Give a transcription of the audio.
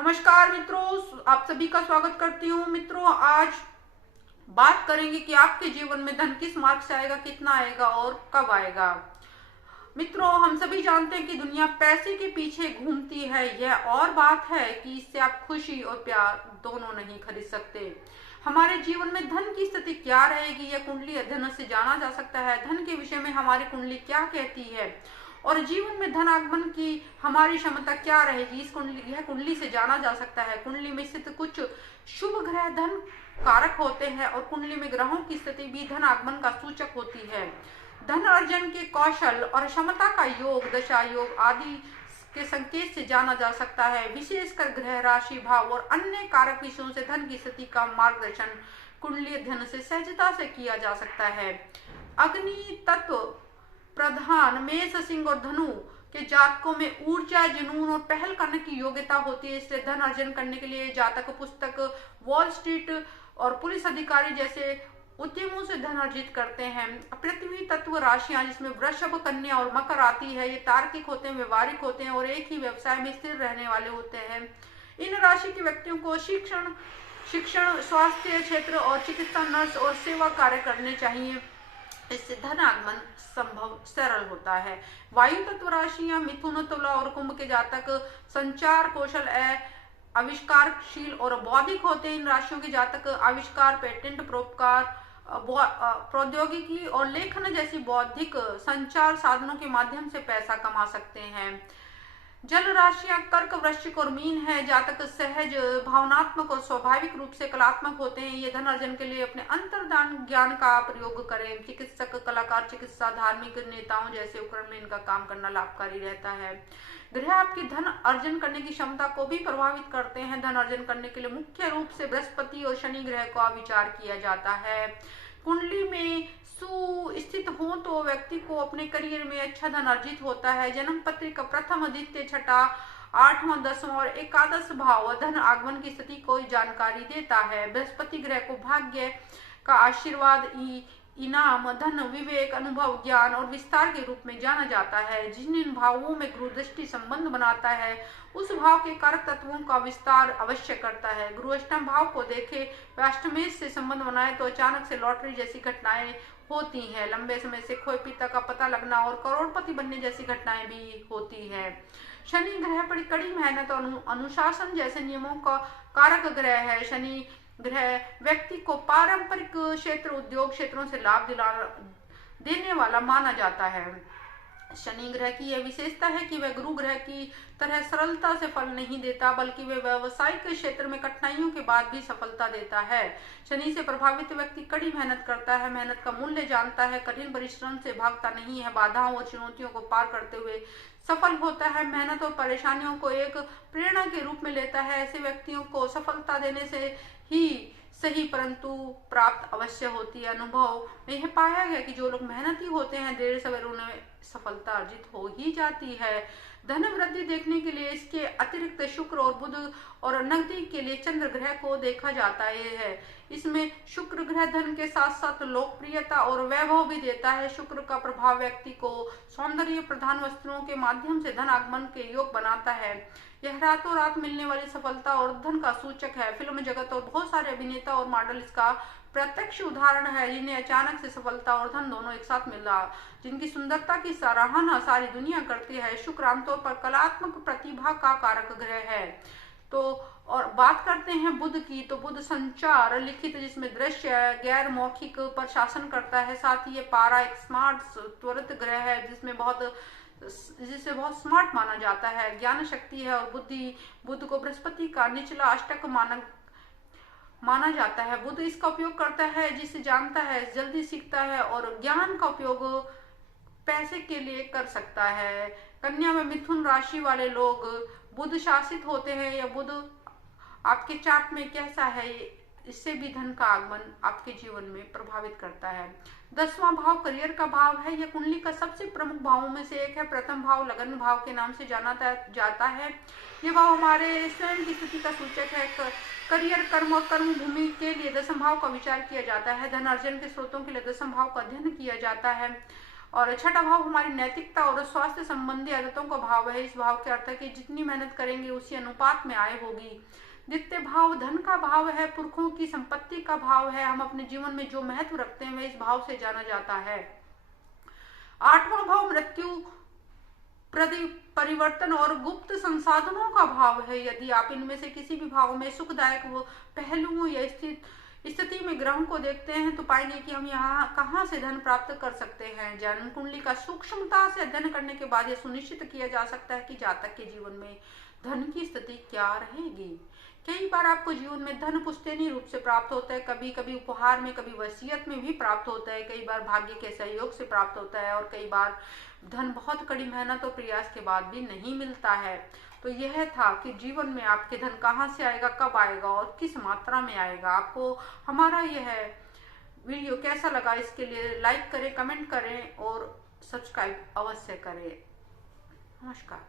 नमस्कार मित्रों, आप सभी का स्वागत करती हूँ। मित्रों, आज बात करेंगे कि आपके जीवन में धन किस मार्ग से आएगा, कितना आएगा और कब आएगा। मित्रों, हम सभी जानते हैं कि दुनिया पैसे के पीछे घूमती है। यह और बात है कि इससे आप खुशी और प्यार दोनों नहीं खरीद सकते। हमारे जीवन में धन की स्थिति क्या रहेगी, यह कुंडली अध्ययन से जाना जा सकता है। धन के विषय में हमारी कुंडली क्या कहती है और जीवन में धन आगमन की हमारी क्षमता क्या रहेगी, यह कुंडली से जाना जा सकता है। कुंडली में स्थित कुछ शुभ ग्रह धन कारक होते हैं और कुंडली में ग्रहों की स्थिति भी धन आगमन का सूचक होती है। धन अर्जन के कौशल और क्षमता का योग, दशा योग आदि के संकेत से जाना जा सकता है। विशेषकर ग्रह, राशि, भाव और अन्य कारक विषयों से धन की स्थिति का मार्गदर्शन कुंडली अध्ययन से सहजता से किया जा सकता है। अग्नि तत्व प्रधान मेष, सिंह और धनु के जातकों में ऊर्जा, जुनून और पहल करने की योग्यता होती है। इसलिए धन अर्जन करने के लिए जातक पुस्तक, वॉल स्ट्रीट और पुलिस अधिकारी जैसे उद्यमों से धन अर्जित करते हैं। पृथ्वी तत्व राशियां जिसमें वृषभ, कन्या और मकर आती है, ये तार्किक होते हैं, व्यवहारिक होते हैं और एक ही व्यवसाय में स्थिर रहने वाले होते हैं। इन राशि के व्यक्तियों को शिक्षण, स्वास्थ्य क्षेत्र और चिकित्सा, नर्स और सेवा कार्य करने चाहिए। इससे धन आगमन संभव सरल होता है। वायु तत्व राशियां मिथुन, तुला और कुंभ के जातक संचार कौशल, आविष्कारशील और बौद्धिक होते हैं। इन राशियों के जातक आविष्कार, पेटेंट, परोपकार, प्रौद्योगिकी और लेखन जैसी बौद्धिक संचार साधनों के माध्यम से पैसा कमा सकते हैं। जल राशियां कर्क, वृश्चिक और मीन है। जातक सहज, भावनात्मक और स्वाभाविक रूप से कलात्मक होते हैं। ये धन अर्जन के लिए अपने अंतर्दान ज्ञान का प्रयोग करें। चिकित्सक, कलाकार, चिकित्सा, धार्मिक नेताओं जैसे उपकरण में इनका काम करना लाभकारी रहता है। ग्रह आपकी धन अर्जन करने की क्षमता को भी प्रभावित करते हैं। धन अर्जन करने के लिए मुख्य रूप से बृहस्पति और शनि ग्रह का विचार किया जाता है। कुंडली में सुस्थित हो तो व्यक्ति को अपने करियर में अच्छा धन अर्जित होता है। जन्म पत्री का प्रथम, द्वितीय, छठा, 8वां, 10वां और एकादश भाव धन आगमन की स्थिति को जानकारी देता है। बृहस्पति ग्रह को भाग्य का आशीर्वाद, इनाम, धन, विवेक, अनुभव, ज्ञान और विस्तार के रूप में जाना जाता है। जिन भावों में गुरु दृष्टि संबंध बनाता है उस भाव के कारक तत्वों का विस्तार अवश्य करता है। गुरु अष्टम भाव को देखे व अष्टमेश से संबंध बनाए तो अचानक से लॉटरी जैसी घटनाएं होती हैं। लंबे समय से खोए पिता का पता लगना और करोड़पति बनने जैसी घटनाएं भी होती है। शनि ग्रह बड़ी कड़ी मेहनत और अनुशासन जैसे नियमों का कारक ग्रह है। शनि ग्रह व्यक्ति को पारंपरिक क्षेत्र, उद्योग क्षेत्रों से लाभ देने वाला माना जाता है। शनि ग्रह की यह विशेषता है कि वह गुरु ग्रह की तरह सरलता से फल नहीं देता, बल्कि वह व्यवसायिक क्षेत्र में कठिनाइयों के बाद भी सफलता देता है। शनि से प्रभावित व्यक्ति कड़ी मेहनत करता है, मेहनत का मूल्य जानता है, कठिन परिश्रम से भागता नहीं है, बाधाओं और चुनौतियों को पार करते हुए सफल होता है। मेहनत और परेशानियों को एक प्रेरणा के रूप में लेता है। ऐसे व्यक्तियों को सफलता देने से ही सही परंतु प्राप्त अवश्य होती है। अनुभव में यह पाया गया कि जो लोग मेहनती होते हैं देर सवेर उन्हें सफलता अर्जित हो ही जाती है। धन वृद्धि देखने के लिए इसके अतिरिक्त शुक्र और बुध और नकदी के लिए चंद्र ग्रह को देखा जाता है। इसमें शुक्र ग्रह धन के साथ साथ लोकप्रियता और वैभव भी देता है। शुक्र का प्रभाव व्यक्ति को सौंदर्य प्रधान वस्तुओं के माध्यम से धन आगमन के योग बनाता है। यह रातों रात मिलने वाली सफलता और धन का सूचक है। फिल्म जगत और बहुत सारे अभिनेता और मॉडल इसका प्रत्यक्ष उदाहरण है, जिन्हें अचानक से सफलता और धन दोनों एक साथ मिला, जिनकी सुंदरता की सराहना सारी दुनिया करती है। शुक्र आमतौर पर कलात्मक प्रतिभा का कारक ग्रह है। तो और बात करते हैं बुध की, तो बुध संचार, लिखित जिसमें दृश्य, गैर मौखिक पर शासन करता है। साथ ही ये पारा एक स्मार्ट, त्वरित ग्रह है जिसे बहुत स्मार्ट माना जाता है। ज्ञान शक्ति है और बुद्धि। बुध को बृहस्पति का निचला अष्टक माना जाता है। बुध इसका उपयोग करता है जिसे जानता है, जल्दी सीखता है और ज्ञान का उपयोग पैसे के लिए कर सकता है। कन्या में मिथुन राशि वाले लोग बुध शासित होते हैं या बुध आपके चार्ट में कैसा है, इससे भी धन का आगमन आपके जीवन में प्रभावित करता है। 10वां भाव करियर का भाव है। यह कुंडली का सबसे प्रमुख भावों में से एक है। प्रथम भाव लगन भाव के नाम से जाना जाता है। यह भाव हमारे स्वयं की स्थिति का सूचक है। करियर, कर्म और कर्म भूमि के लिए दसम भाव का विचार किया जाता है। धन अर्जन के स्रोतों के लिए दसम भाव का अध्ययन किया जाता है और छठा भाव हमारी नैतिकता और स्वास्थ्य संबंधी आदतों का भाव है। इस भाव के अर्थ है कि जितनी मेहनत करेंगे उसी अनुपात में आय होगी। द्वितीय भाव धन का भाव है, पुरखों की संपत्ति का भाव है। हम अपने जीवन में जो महत्व रखते हैं वह इस भाव से जाना जाता है। आठवां भाव मृत्यु, परिवर्तन और गुप्त संसाधनों का भाव है। यदि आप इनमें से किसी भी भाव में सुखदायक पहलुओं या स्थिति में ग्रहों को देखते हैं तो पाएंगे कि हम यहाँ कहाँ से धन प्राप्त कर सकते हैं। जन्म कुंडली का सूक्ष्मता से अध्ययन करने के बाद यह सुनिश्चित किया जा सकता है कि जातक के जीवन में धन की स्थिति क्या रहेगी। कई बार आपको जीवन में धन पुश्तैनी रूप से प्राप्त होता है, कभी कभी उपहार में, कभी वसीयत में भी प्राप्त होता है, कई बार भाग्य के सहयोग से प्राप्त होता है और कई बार धन बहुत कड़ी मेहनत और प्रयास के बाद भी नहीं मिलता है। तो यह था कि जीवन में आपके धन कहाँ से आएगा, कब आएगा और किस मात्रा में आएगा। आपको हमारा यह वीडियो कैसा लगा, इसके लिए लाइक करें, कमेंट करें और सब्सक्राइब अवश्य करें। नमस्कार।